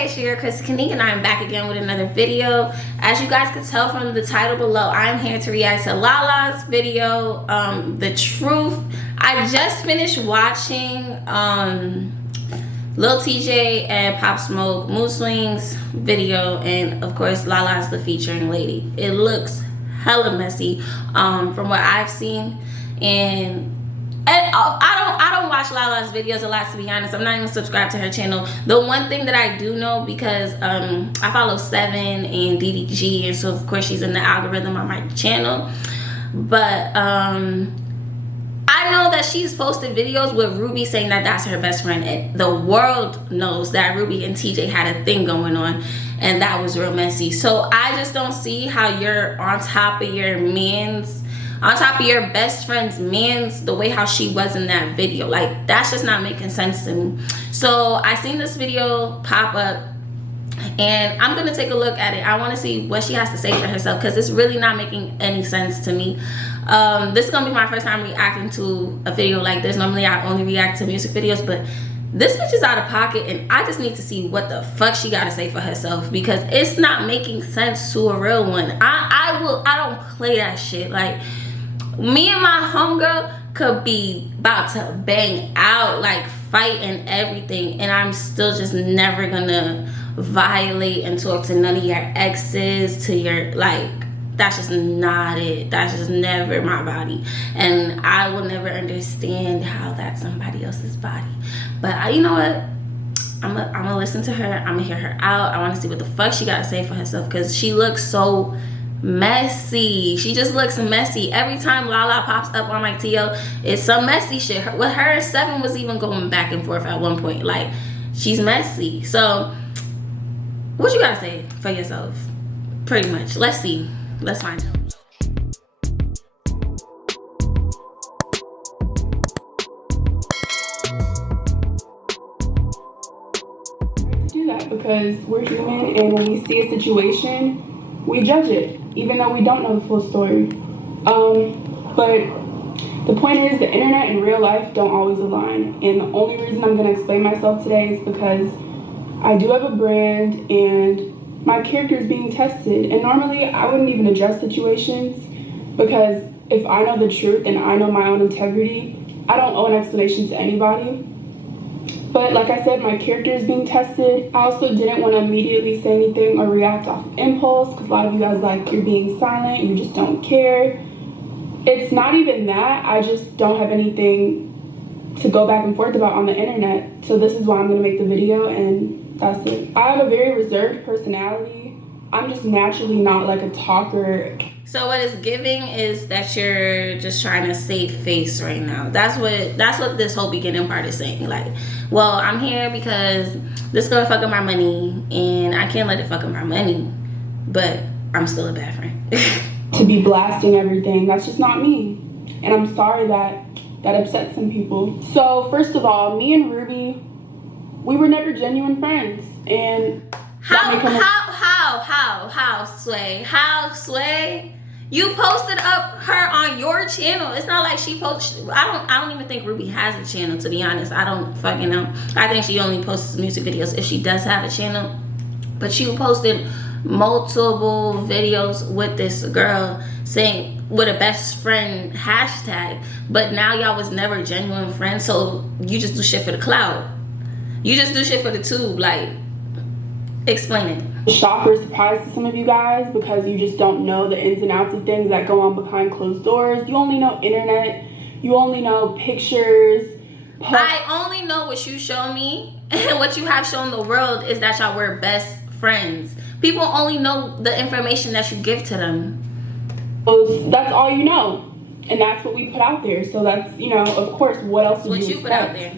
Hey, it's your girl Chris Kanique, and I'm back again with another video. As you guys can tell from the title below, I'm here to react to Lala's video, The Truth. I just finished watching Lil Tjay and Pop Smoke Mood Swings video, and of course Lala is the featuring lady. It looks hella messy from what I've seen, and I don't watch Lala's videos a lot, to be honest. I'm not even subscribed to her channel. The one thing that I do know, because I follow Seven and DDG, and so of course she's in the algorithm on my channel, but I know that she's posted videos with Rubi saying that that's her best friend, and the world knows that Rubi and Tjay had a thing going on, and that was real messy. So I just don't see how you're on top of your best friend's man's the way how she was in that video. Like, that's just not making sense to me. So I seen this video pop up, and I'm gonna take a look at it. I want to see what she has to say for herself, because it's really not making any sense to me. This is gonna be my first time reacting to a video like this. Normally I only react to music videos, but this bitch is out of pocket, and I just need to see what the fuck she gotta say for herself, because it's not making sense to a real one. I don't play that shit. Like, me and my homegirl could be about to bang out, like fight and everything, and I'm still just never gonna violate and talk to none of your exes, to your, like, that's just not it. That's just never my body, and I will never understand how that's somebody else's body. But you know what, I'm gonna listen to her. I'm gonna hear her out. I want to see what the fuck she gotta say for herself, because she looks so messy. She just looks messy. Every time Lala pops up on my TL, it's some messy shit. With her and Seven was even going back and forth at one point. Like, she's messy. So what you gotta say for yourself? Pretty much. Let's see. Let's find out. Do that because we're human, and when we see a situation, we judge it, even though we don't know the full story. But the point is, the internet and real life don't always align, and the only reason I'm going to explain myself today is because I do have a brand, and my character is being tested. And normally I wouldn't even address situations, because if I know the truth and I know my own integrity, I don't owe an explanation to anybody. But like I said, my character is being tested. I also didn't want to immediately say anything or react off of impulse, because a lot of you guys, like, you're being silent, you just don't care. It's not even that. I just don't have anything to go back and forth about on the internet. So this is why I'm going to make the video, and that's it. I have a very reserved personality. I'm just naturally not like a talker. So what it's giving is that you're just trying to save face right now. That's what this whole beginning part is saying. Like, well, I'm here because this girl fuck up my money, and I can't let it fuck up my money, but I'm still a bad friend. To be blasting everything, that's just not me. And I'm sorry that upsets some people. So first of all, me and Rubi, we were never genuine friends. And How, Sway? You posted up her on your channel. It's not like she posted. I don't even think Rubi has a channel, to be honest. I don't fucking know. I think she only posts music videos if she does have a channel. But she posted multiple videos with this girl saying, with a best friend hashtag, but now y'all was never genuine friends. So you just do shit for the clout. You just do shit for the tube. Like, explain it. Shock or surprise to some of you guys, because you just don't know the ins and outs of things that go on behind closed doors. You only know internet. You only know pictures. I only know what you show me, and what you have shown the world is that y'all were best friends. People only know the information that you give to them. That's all you know, and that's what we put out there. So that's, you know, of course, what else would you put out there?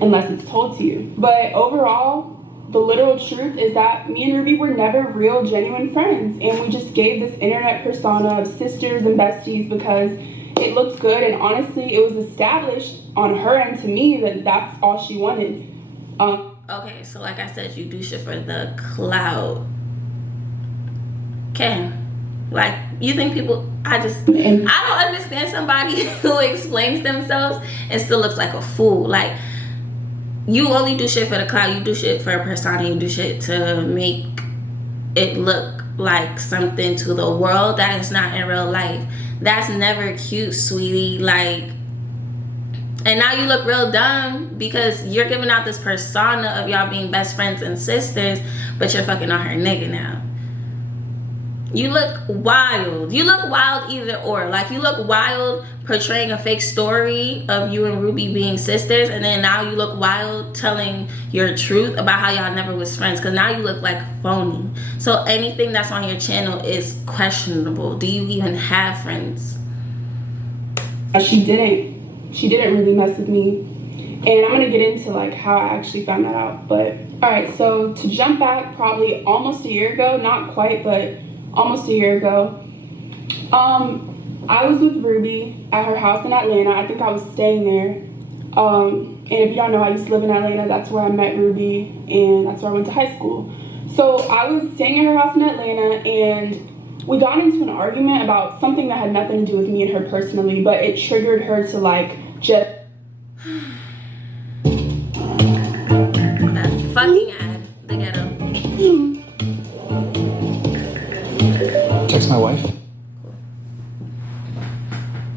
Unless it's told to you. But overall, the literal truth is that me and Rubi were never real, genuine friends, and we just gave this internet persona of sisters and besties because it looks good, and honestly, it was established on her end to me that that's all she wanted. Okay, so like I said, you do shit for the clout. Okay, like, you think people? I don't understand somebody who explains themselves and still looks like a fool. Like, you only do shit for the clout. You do shit for a persona. You do shit to make it look like something to the world that is not in real life. That's never cute, sweetie. Like, and now you look real dumb because you're giving out this persona of y'all being best friends and sisters, but you're fucking on her nigga now. You look wild. You look wild either or. Like, you look wild portraying a fake story of you and Ruby being sisters, and then now you look wild telling your truth about how y'all never was friends, because now you look like phony. So anything that's on your channel is questionable. Do you even have friends? She didn't really mess with me. And I'm gonna get into like how I actually found that out. But all right, so to jump back probably almost a year ago, not quite, but almost a year ago, I was with Ruby at her house in Atlanta. I think I was staying there. And if y'all know, I used to live in Atlanta. That's where I met Ruby, and that's where I went to high school. So I was staying at her house in Atlanta, and we got into an argument about something that had nothing to do with me and her personally, but it triggered her to like just that fucking ad, the ghetto. Text my wife.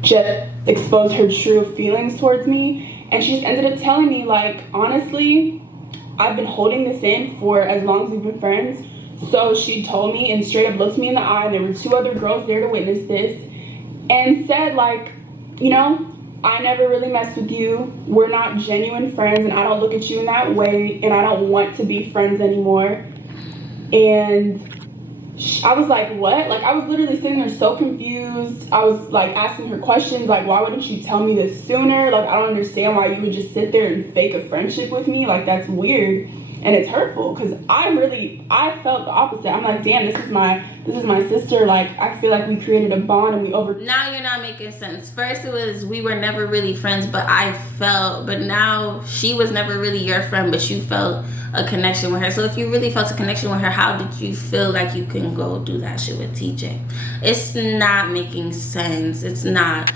just expose her true feelings towards me. And she just ended up telling me, like, honestly, I've been holding this in for as long as we've been friends. So she told me and straight up looked me in the eye, and there were 2 other girls there to witness this, and said, like, you know, I never really messed with you. We're not genuine friends, and I don't look at you in that way, and I don't want to be friends anymore. And I was like, what? Like, I was literally sitting there so confused. I was like asking her questions, like, why wouldn't you tell me this sooner? Like, I don't understand why you would just sit there and fake a friendship with me. Like, that's weird. And it's hurtful, because I felt the opposite. I'm like, damn, this is my sister. Like, I feel like we created a bond, and we Now you're not making sense. First it was we were never really friends, but now she was never really your friend, but you felt a connection with her. So if you really felt a connection with her, how did you feel like you can go do that shit with TJ? It's not making sense. It's not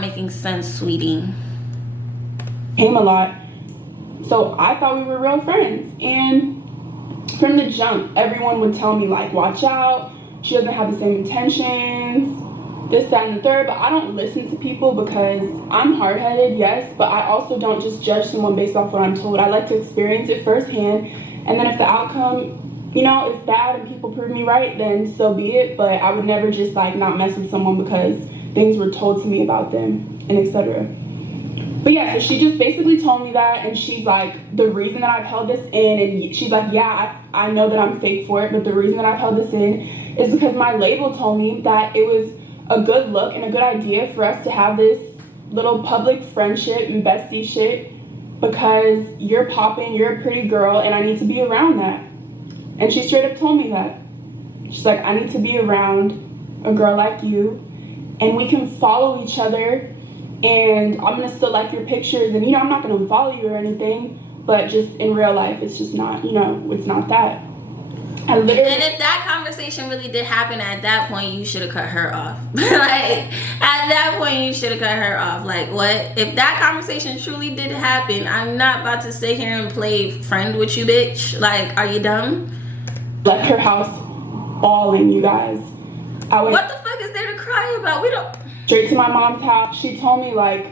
making sense, sweetie. came a lot. So I thought we were real friends. And from the jump, everyone would tell me, like, watch out. She doesn't have the same intentions, this, that, and the third. But I don't listen to people because I'm hard-headed, yes. But I also don't just judge someone based off what I'm told. I like to experience it firsthand. And then if the outcome, you know, is bad and people prove me right, then so be it. But I would never just, like, not mess with someone because things were told to me about them and etc. But yeah, so she just basically told me that, and she's like, the reason that I've held this in, and she's like, yeah, I know that I'm fake for it, but the reason that I've held this in is because my label told me that it was a good look and a good idea for us to have this little public friendship and bestie shit because you're popping, you're a pretty girl, and I need to be around that. And she straight up told me that. She's like, I need to be around a girl like you, and we can follow each other, and I'm gonna still like your pictures, and, you know, I'm not gonna unfollow you or anything, but just in real life, it's just not, you know, it's not that. And if that conversation really did happen, at that point, you should have cut her off. Like, at that point, you should have cut her off. Like, what? If that conversation truly did happen, I'm not about to sit here and play friend with you, bitch. Like, are you dumb? Left her house bawling, you guys. What the fuck is there to cry about? We don't... Straight to my mom's house. She told me, like,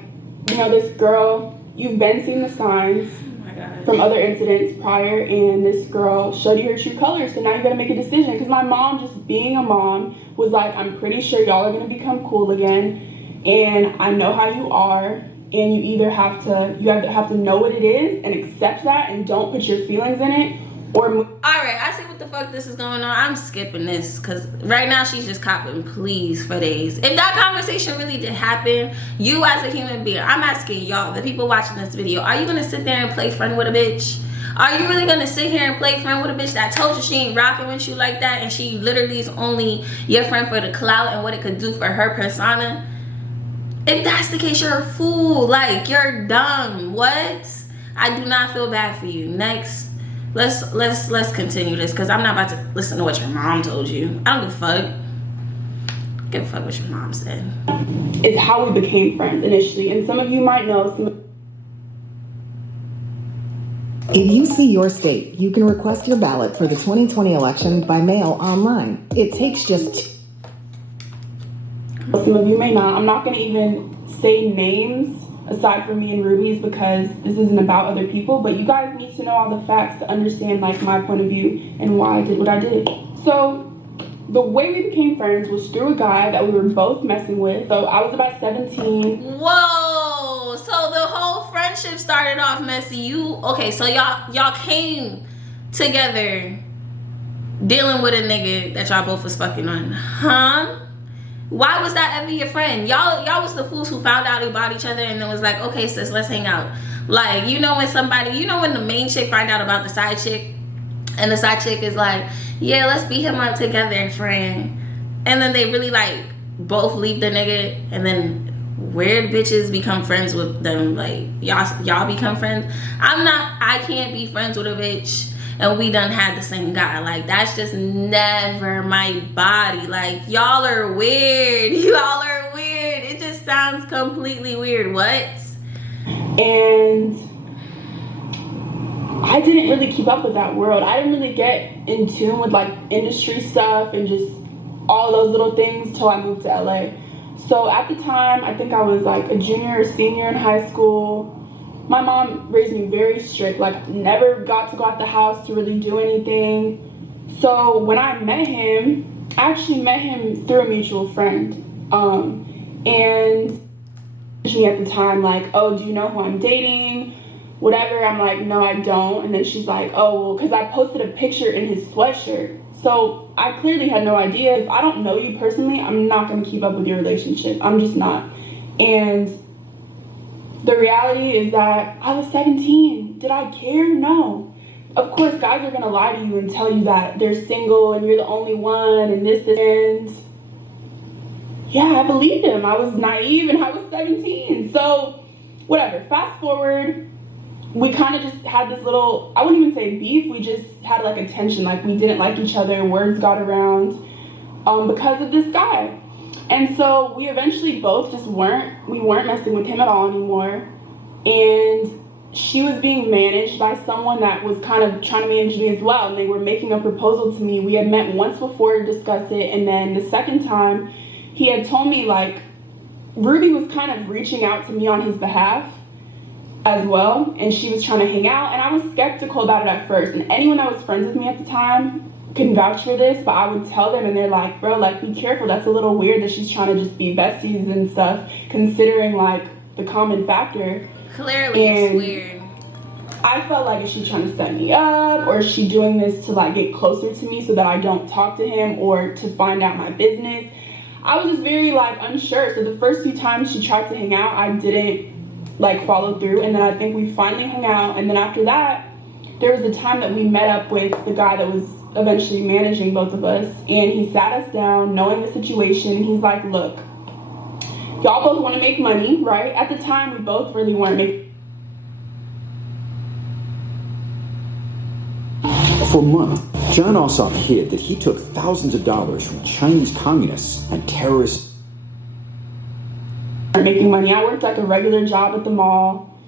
you know, this girl, you've been seeing the signs from other incidents prior, and this girl showed you her true colors, so now you gotta make a decision. Because my mom, just being a mom, was like, I'm pretty sure y'all are gonna become cool again, and I know how you are, and you either have to know what it is and accept that and don't put your feelings in it, or move. Alright, I see what the fuck this is going on. I'm skipping this because right now she's just copping pleas for days. If that conversation really did happen, you as a human being, I'm asking y'all, the people watching this video, are you gonna sit there and play friend with a bitch? Are you really gonna sit here and play friend with a bitch that told you she ain't rocking with you like that, and she literally is only your friend for the clout and what it could do for her persona? If that's the case, you're a fool. Like, you're dumb. What? I do not feel bad for you. Next. Let's continue this, because I'm not about to listen to what your mom told you. I don't give a fuck. Give a fuck what your mom said. Is how we became friends initially. And some of you might know, If you see your state, you can request your ballot for the 2020 election by mail online. It takes just... Some of you may not. I'm not going to even say names aside from me and Ruby's because this isn't about other people, but you guys need to know all the facts to understand like my point of view and why I did what I did. So the way we became friends was through a guy that we were both messing with. So I was about 17. Whoa, so the whole friendship started off messy. Okay, so y'all came together dealing with a nigga that y'all both was fucking on, huh? Why was that ever your friend? Y'all was the fools who found out about each other and then was like, okay, sis, let's hang out. Like, you know when when the main chick find out about the side chick and the side chick is like, yeah, let's beat him up together, friend. And then they really like both leave the nigga and then weird bitches become friends with them. Like, y'all become friends. I can't be friends with a bitch and we done had the same guy. Like, that's just never my body. Like, y'all are weird. Y'all are weird. It just sounds completely weird. What? And I didn't really keep up with that world. I didn't really get in tune with like industry stuff and just all those little things till I moved to LA. So at the time, I think I was like a junior or senior in high school. My mom raised me very strict, like never got to go out the house to really do anything. So when I met him, I actually met him through a mutual friend. And me at the time like, oh, do you know who I'm dating? Whatever. I'm like, no, I don't. And then she's like, oh, well, because I posted a picture in his sweatshirt. So I clearly had no idea. If I don't know you personally, I'm not going to keep up with your relationship. I'm just not. And the reality is that I was 17. Did I care? No. Of course, guys are going to lie to you and tell you that they're single and you're the only one and this. And yeah, I believed him. I was naive and I was 17. So whatever. Fast forward. We kind of just had this little, I wouldn't even say beef, we just had like a tension, like we didn't like each other, words got around because of this guy. And so we eventually both just weren't messing with him at all anymore. And she was being managed by someone that was kind of trying to manage me as well. And they were making a proposal to me. We had met once before to discuss it. And then the second time he had told me like, Ruby was kind of reaching out to me on his behalf as well, and she was trying to hang out, and I was skeptical about it at first, and anyone that was friends with me at the time can vouch for this, but I would tell them and they're like, bro, like be careful, that's a little weird that she's trying to just be besties and stuff, considering like the common factor. Clearly it's weird. I felt like, is she trying to set me up, or is she doing this to like get closer to me so that I don't talk to him or to find out my business? I was just very like unsure. So the first few times she tried to hang out, I didn't like follow through, and then I think we finally hung out. And then after that, there was a time that we met up with the guy that was eventually managing both of us, and he sat us down knowing the situation, and he's like, look, y'all both want to make money, right? At the time we both really weren't making. For months, John Ossoff hid that he took thousands of dollars from Chinese communists and terrorists. Making money. I worked like a regular job at the mall,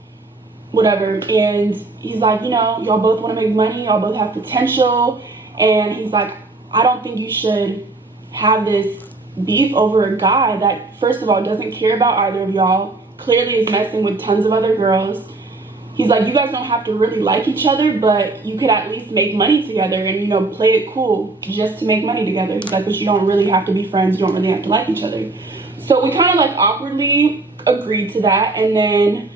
whatever, and he's like, you know, y'all both want to make money, y'all both have potential, and he's like, I don't think you should have this beef over a guy that, first of all, doesn't care about either of y'all, clearly is messing with tons of other girls. He's like, you guys don't have to really like each other, but you could at least make money together and, you know, play it cool just to make money together. He's like, but you don't really have to be friends, you don't really have to like each other. So we kind of like awkwardly agreed to that, and then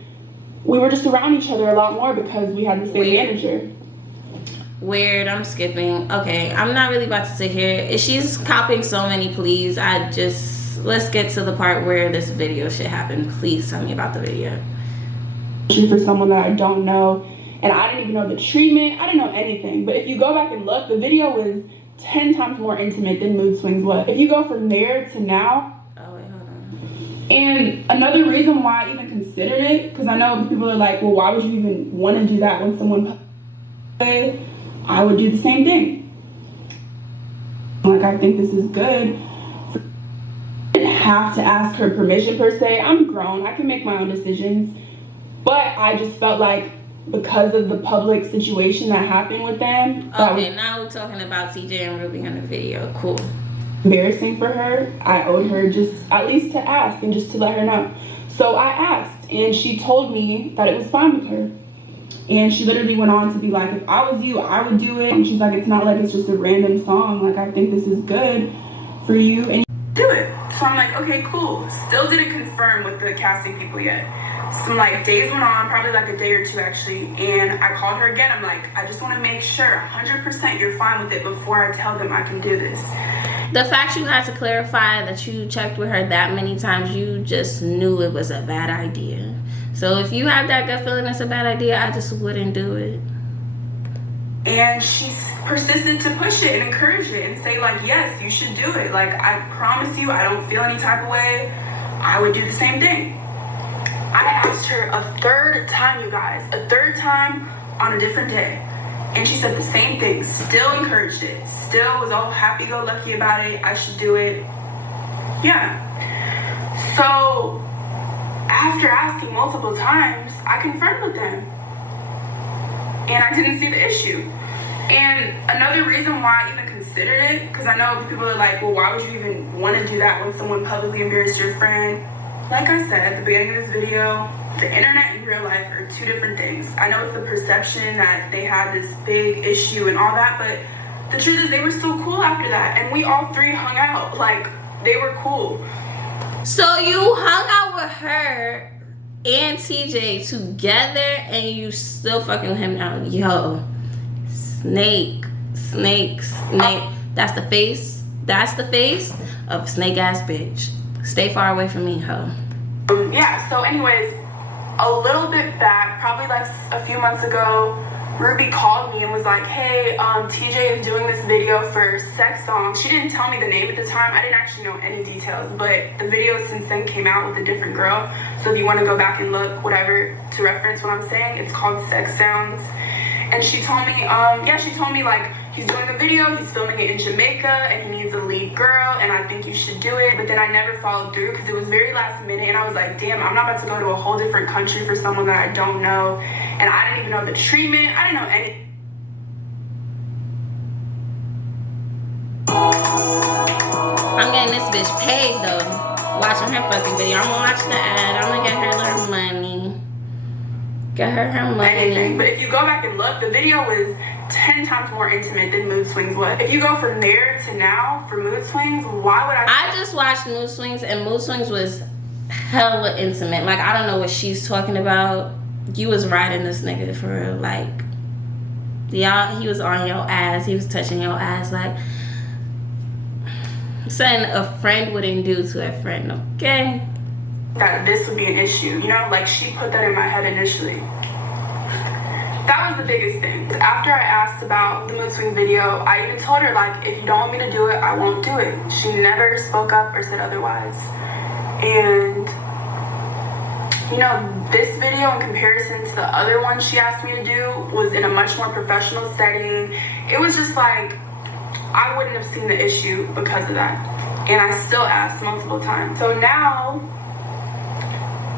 we were just around each other a lot more because we had the same manager. Weird, I'm skipping. Okay, I'm not really about to sit here. If she's copping so many pleas, let's get to the part where this video shit happened. Please tell me about the video. For someone that I don't know, and I didn't even know the treatment, I didn't know anything. But if you go back and look, the video was 10 times more intimate than Mood Swings was. If you go from there to now. And another reason why I even considered it, because I know people are like, well, why would you even want to do that when someone I would do the same thing. Like, I think this is good. I didn't have to ask her permission per se. I'm grown, I can make my own decisions. But I just felt like because of the public situation that happened with them. That Okay, was now we're talking about Tjay and Rubi in the video. Cool. embarrassing for her. I owed her just at least to ask and just to let her know. So I asked, and she told me that it was fine with her. And she literally went on to be like, if I was you, I would do it. And she's like, it's not like it's just a random song. Like, I think this is good for you. And do it. So I'm like, okay, cool. Still didn't confirm with the casting people yet. Some like days went on, probably like a day or two actually. And I called her again. I'm like, I just want to make sure 100% you're fine with it before I tell them I can do this. The fact you had to clarify that you checked with her that many times, you just knew it was a bad idea. So if you have that gut feeling it's a bad idea, I just wouldn't do it. And she persisted to push it and encourage it and say like, yes, you should do it. Like, I promise you, I don't feel any type of way. I would do the same thing. I asked her a third time, you guys, a third time on a different day. And she said the same thing, still encouraged it, still was all happy-go-lucky about it, I should do it. Yeah. So after asking multiple times, I confirmed with them. And I didn't see the issue. And another reason why I even considered it, because I know people are like, well, why would you even want to do that when someone publicly embarrassed your friend? Like I said at the beginning of this video, the internet and real life are two different things. I know it's the perception that they had this big issue and all that, but the truth is they were still cool after that. And we all three hung out. Like, they were cool. So you hung out with her and Tjay together and you still fucking with him now. Yo, snake. That's the face of snake ass bitch. Stay far away from me, ho. Yeah, so anyways, a little bit back, probably like a few months ago, Rubi called me and was like, hey, Tjay is doing this video for Sex Song. She didn't tell me the name at the time. I didn't actually know any details, but the video since then came out with a different girl. So if you want to go back and look, whatever, to reference what I'm saying, it's called Sex Sounds. And she told me, she told me like, he's doing a video, he's filming it in Jamaica, and he needs a lead girl, and I think you should do it. But then I never followed through because it was very last minute, and I was like, damn, I'm not about to go to a whole different country for someone that I don't know. And I didn't even know the treatment. I didn't know any. I'm getting this bitch paid though. Watching her fucking video. I'm gonna watch the ad. I'm gonna get her her money. Get her money. Anything. But if you go back and look, the video was 10 times more intimate than Mood Swings was. If you go from there to now for Mood Swings, why would I just watched Mood Swings and Mood Swings was hella intimate. Like, I don't know what she's talking about. You was riding this nigga for real. Like, y'all, he was on your ass. He was touching your ass. Like, something a friend wouldn't do to a friend, okay? that this would be an issue, you know? Like, she put that in my head initially. That was the biggest thing. After I asked about the Mood Swing video, I even told her, like, if you don't want me to do it, I won't do it. She never spoke up or said otherwise. And, you know, this video in comparison to the other one she asked me to do was in a much more professional setting. It was just like, I wouldn't have seen the issue because of that. And I still asked multiple times. So now,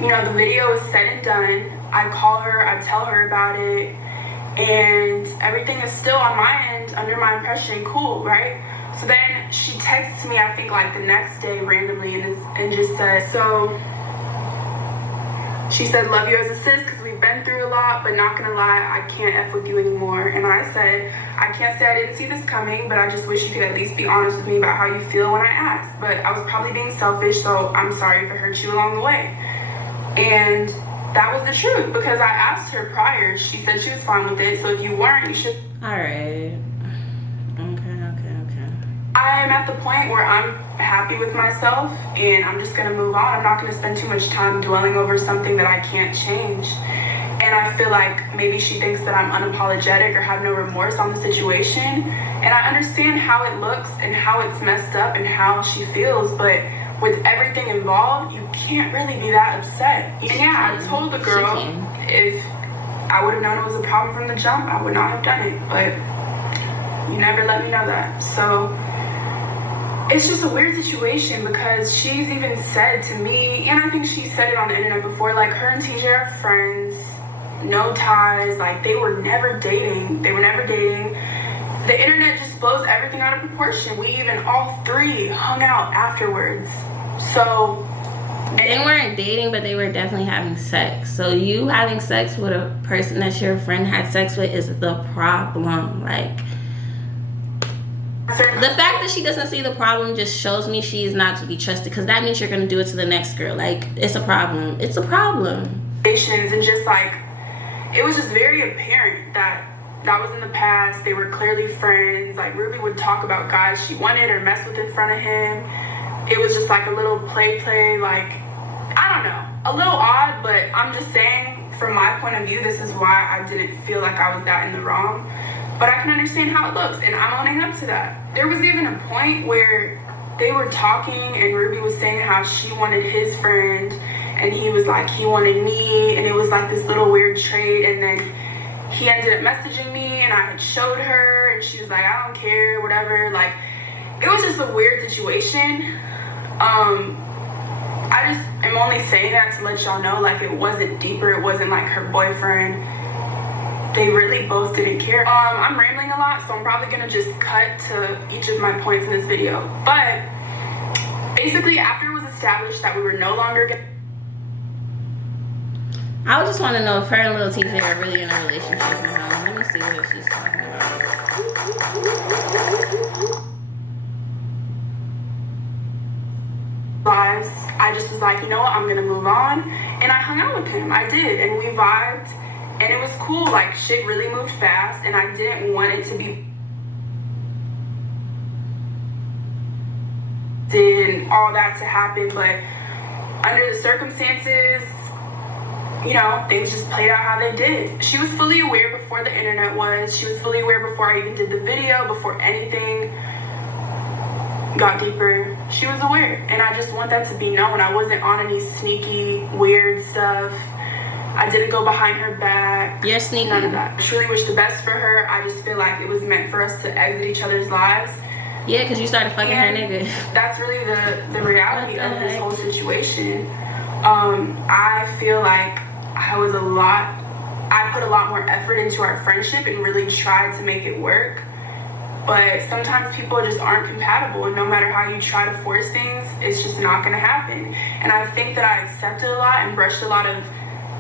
you know, the video is said and done. I call her, I tell her about it, and everything is still on my end, under my impression, cool, right? So then she texts me, I think like the next day randomly, and just said, so she said, love you as a sis, because we've been through a lot, but not gonna lie, I can't F with you anymore. And I said, I can't say I didn't see this coming, but I just wish you could at least be honest with me about how you feel when I asked. But I was probably being selfish, so I'm sorry if it hurt you along the way. And that was the truth, because I asked her prior. She said she was fine with it, so if you weren't, you should. Alright. Okay. I am at the point where I'm happy with myself, and I'm just gonna move on. I'm not gonna spend too much time dwelling over something that I can't change. And I feel like maybe she thinks that I'm unapologetic or have no remorse on the situation. And I understand how it looks and how it's messed up and how she feels, but with everything involved, you can't really be that upset. And yeah, I told the girl if I would have known it was a problem from the jump, I would not have done it. But you never let me know that. So it's just a weird situation, because she's even said to me, and I think she said it on the internet before, like, her and Tjay are friends. no ties. Like, they were never dating. The internet just blows everything out of proportion. We even all three hung out afterwards. So they weren't dating, but they were definitely having sex. So you having sex with a person that your friend had sex with is the problem. Like, the fact that she doesn't see the problem just shows me she is not to be trusted, because that means you're going to do it to the next girl. Like, it's a problem. It's a problem. And just like, it was just very apparent that was in the past. They were clearly friends. Like, Ruby would talk about guys she wanted or mess with in front of him. It was just like a little play, like, I don't know, a little odd, but I'm just saying, from my point of view, this is why I didn't feel like I was that in the wrong. But I can understand how it looks, and I'm owning up to that. There was even a point where they were talking, and Ruby was saying how she wanted his friend, and he was like, he wanted me, and it was like this little weird trade. And then he ended up messaging me, and I had showed her, and she was like, I don't care, whatever. Like, it was just a weird situation. I just am only saying that to let y'all know, like, it wasn't deeper. It wasn't like her boyfriend. They really both didn't care. I'm rambling a lot, so I'm probably gonna just cut to each of my points in this video. But basically, after it was established that we were no longer I just want to know if her and Lil TJ are really in a relationship now. Let me see what she's talking about. lives, I just was like, you know what, I'm gonna move on. And I hung out with him. I did, and we vibed. And it was cool. Like, shit really moved fast, and I didn't want it to be and all that to happen. But under the circumstances, you know, things just played out how they did. She was fully aware before the internet was. She was fully aware before I even did the video, before anything got deeper. She was aware, and I just want that to be known. I wasn't on any sneaky, weird stuff. I didn't go behind her back. You're sneaky. None of that. I truly wish the best for her. I just feel like it was meant for us to exit each other's lives. Yeah, because you started fucking and her nigga. That's really the reality of this whole situation. I feel like I put a lot more effort into our friendship and really tried to make it work. But sometimes people just aren't compatible, and no matter how you try to force things, it's just not gonna happen. And I think that I accepted a lot and brushed a lot of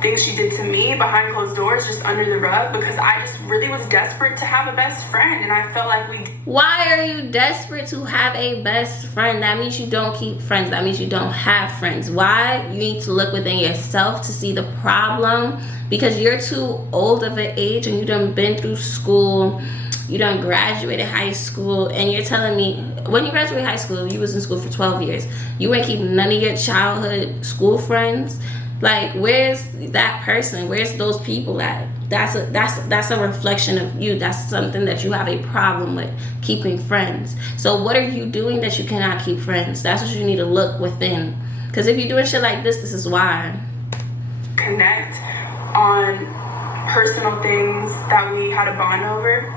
things she did to me behind closed doors just under the rug, because I just really was desperate to have a best friend, and I felt like Why are you desperate to have a best friend? That means you don't keep friends. That means you don't have friends. Why? You need to look within yourself to see the problem, because you're too old of an age and you done been through school. You done graduated high school, and you're telling me when you graduated high school, you was in school for 12 years. You ain't keep none of your childhood school friends. Like, where's that person? Where's those people at? That's a reflection of you. That's something that you have a problem with, keeping friends. So what are you doing that you cannot keep friends? That's what you need to look within. Because if you're doing shit like this is why. Connect on personal things that we had a bond over.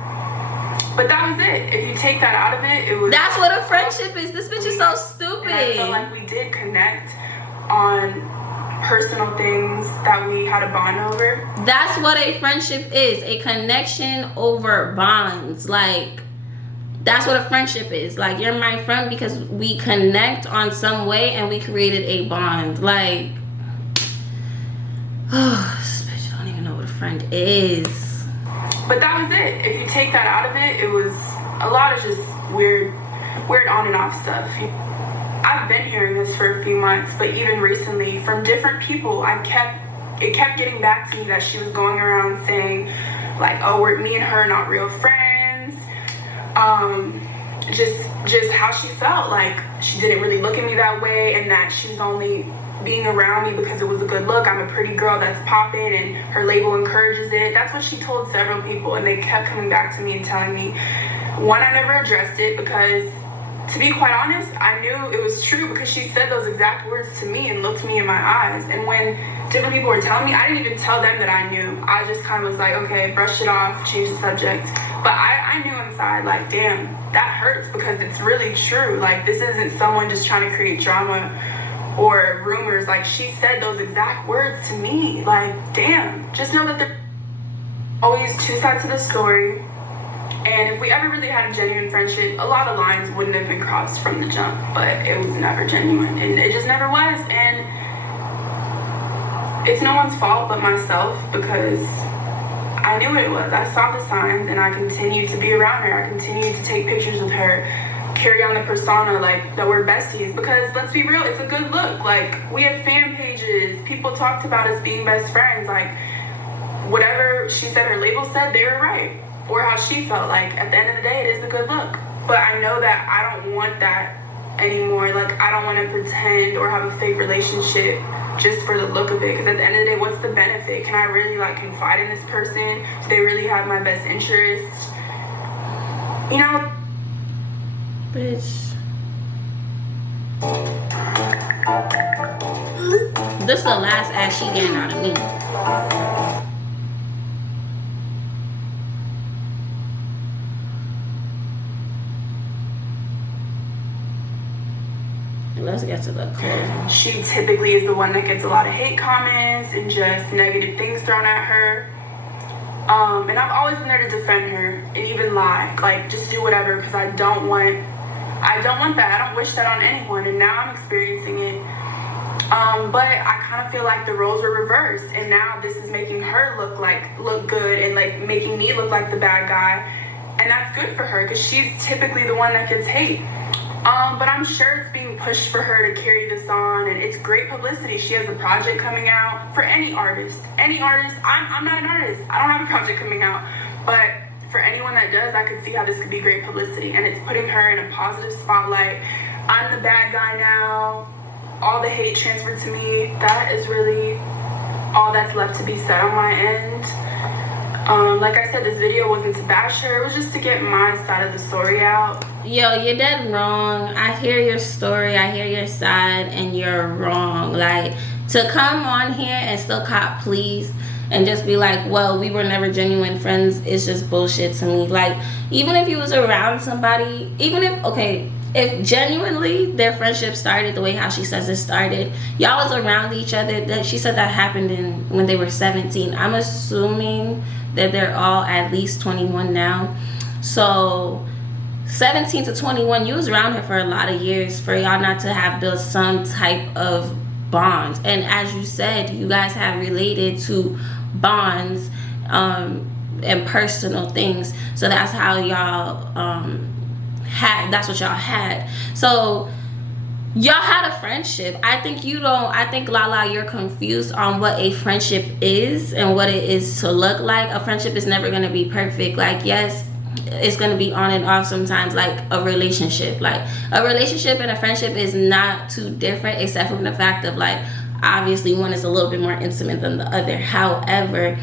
But that was it. If you take that out of it, it was... That's what a friendship is. This bitch is so stupid. And I felt like we did connect on personal things that we had a bond over. That's what a friendship is. A connection over bonds. Like, that's what a friendship is. Like, you're my friend because we connect on some way and we created a bond. Like, oh, this bitch don't even know what a friend is. But that was it. If you take that out of it, it was a lot of just weird on and off stuff. I've been hearing this for a few months, but even recently from different people, it kept getting back to me that she was going around saying, like, oh, me and her are not real friends. Just how she felt, like she didn't really look at me that way, and that she's only being around me because it was a good look. I'm a pretty girl that's popping, and her label encourages it. That's what she told several people, and they kept coming back to me and telling me. One, I never addressed it because, to be quite honest, I knew it was true because she said those exact words to me and looked me in my eyes. And when different people were telling me, I didn't even tell them that I knew. I just kind of was like, okay, brush it off, change the subject. But I knew inside, like, damn, that hurts because it's really true. Like, this isn't someone just trying to create drama or rumors. Like, she said those exact words to me. Like, damn. Just know that there's always two sides to the story. And if we ever really had a genuine friendship, a lot of lines wouldn't have been crossed from the jump. But it was never genuine. And it just never was. And it's no one's fault but myself, because I knew what it was. I saw the signs, and I continued to be around her. I continued to take pictures with her, carry on the persona like that we're besties, because let's be real, it's a good look. Like, we had fan pages, people talked about us being best friends. Like, whatever she said, her label said, they were right, or how she felt. Like, at the end of the day, it is a good look. But I know that I don't want that anymore. Like, I don't want to pretend or have a fake relationship just for the look of it, because at the end of the day, what's the benefit? Can I really like confide in this person? Do they really have my best interest? You know? Bitch. This is the last ass she getting out of me. Let's get to the quote. She typically is the one that gets a lot of hate comments and just negative things thrown at her. And I've always been there to defend her and even lie, like, just do whatever, because I don't want that. I don't wish that on anyone, and now I'm experiencing it. But I kind of feel like the roles were reversed, and now this is making her look good and like making me look like the bad guy, and that's good for her because she's typically the one that gets hate. But I'm sure it's being pushed for her to carry this on, and it's great publicity. She has a project coming out for any artist. Any artist. I'm not an artist. I don't have a project coming out. But for anyone that does, I could see how this could be great publicity. And it's putting her in a positive spotlight. I'm the bad guy now. All the hate transferred to me. That is really all that's left to be said on my end. Like I said, this video wasn't to bash her. It was just to get my side of the story out. Yo, you're dead wrong. I hear your story, I hear your side, and you're wrong. Like, to come on here and still cop please and just be like, well, we were never genuine friends, is just bullshit to me. Like, even if you was around somebody, even if, okay, if genuinely their friendship started the way how she says it started, y'all was around each other, that she said that happened when they were 17. I'm assuming that they're all at least 21 now. So 17 to 21, you was around her for a lot of years for y'all not to have built some type of bonds. And as you said, you guys have related to bonds and personal things. So that's how y'all that's what y'all had. So y'all had a friendship. I think Lala, you're confused on what a friendship is and what it is to look like. A friendship is never going to be perfect. Like, yes, it's going to be on and off sometimes, like a relationship. Like, a relationship and a friendship is not too different, except from the fact of, like, obviously one is a little bit more intimate than the other. However,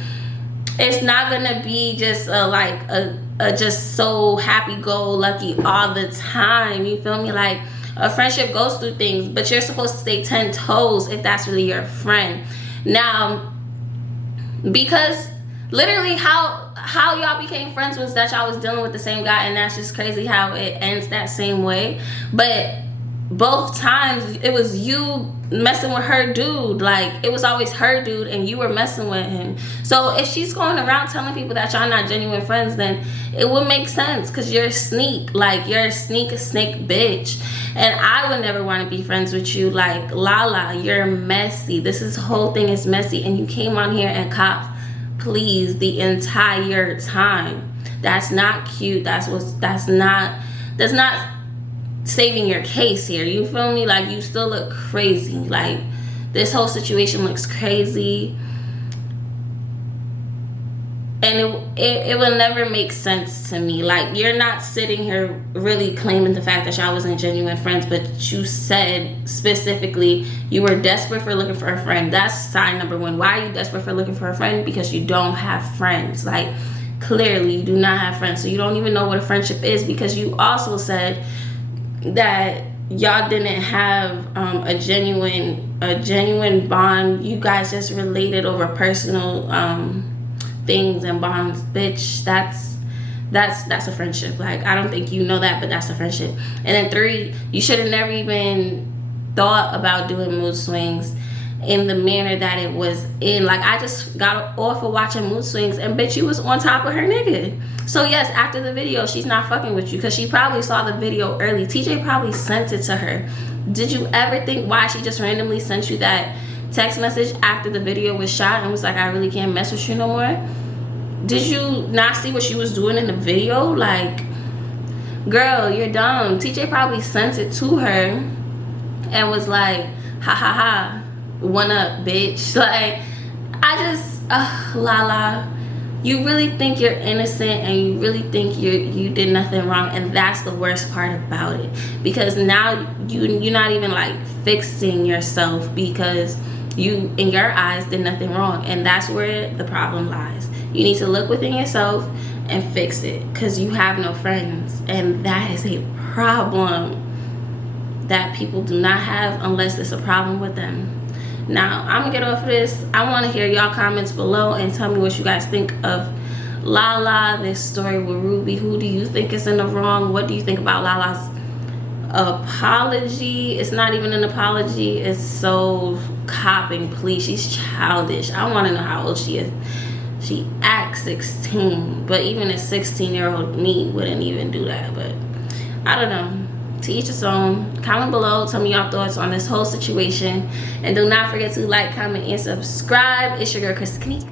it's not going to be just a just so happy-go-lucky all the time. You feel me? Like, a friendship goes through things, but you're supposed to stay 10 toes if that's really your friend. Now, because literally how y'all became friends was that y'all was dealing with the same guy, and that's just crazy how it ends that same way. But both times it was you messing with her dude. Like, it was always her dude and you were messing with him. So if she's going around telling people that y'all not genuine friends, then it would make sense, because you're a sneak. Like, you're a snake bitch, and I would never want to be friends with you. Like, Lala, you're messy. This whole thing is messy, and you came on here and copped please the entire time. That's not cute. That's not saving your case here. You feel me? Like, you still look crazy. Like, this whole situation looks crazy, and it will never make sense to me. Like, you're not sitting here really claiming the fact that y'all wasn't genuine friends, but you said specifically you were desperate for looking for a friend. That's sign number one. Why are you desperate for looking for a friend? Because you don't have friends. Like, clearly you do not have friends, so you don't even know what a friendship is, because you also said that y'all didn't have a genuine bond. You guys just related over personal things and bonds. Bitch, that's a friendship. Like, I don't think you know that, but that's a friendship. And then 3, you should have never even thought about doing mood swings in the manner that it was in. Like, I just got off of watching mood swings and bitch, you was on top of her nigga. So yes, after the video, she's not fucking with you because she probably saw the video early. TJ probably sent it to her. Did you ever think why she just randomly sent you that text message after the video was shot and was like, I really can't mess with you no more? Did you not see what she was doing in the video? Like, girl, you're dumb. TJ probably sent it to her and was like, ha ha ha, one up, bitch. Like, I just, Lala, you really think you're innocent and you really think you did nothing wrong, and that's the worst part about it, because now you're not even like fixing yourself because you in your eyes did nothing wrong, and that's where the problem lies. You need to look within yourself and fix it, because you have no friends, and that is a problem that people do not have unless it's a problem with them. Now, I'm gonna get off of this. I want to hear y'all comments below and tell me what you guys think of Lala, this story with Rubi. Who do you think is in the wrong? What do you think about Lala's apology? It's not even an apology. It's so cop and please. She's childish. I want to know how old she is. She acts 16, but even a 16-year-old me wouldn't even do that. But I don't know. To each his own. Comment below, tell me your thoughts on this whole situation, and do not forget to like, comment, and subscribe. It's your girl Chris Knick.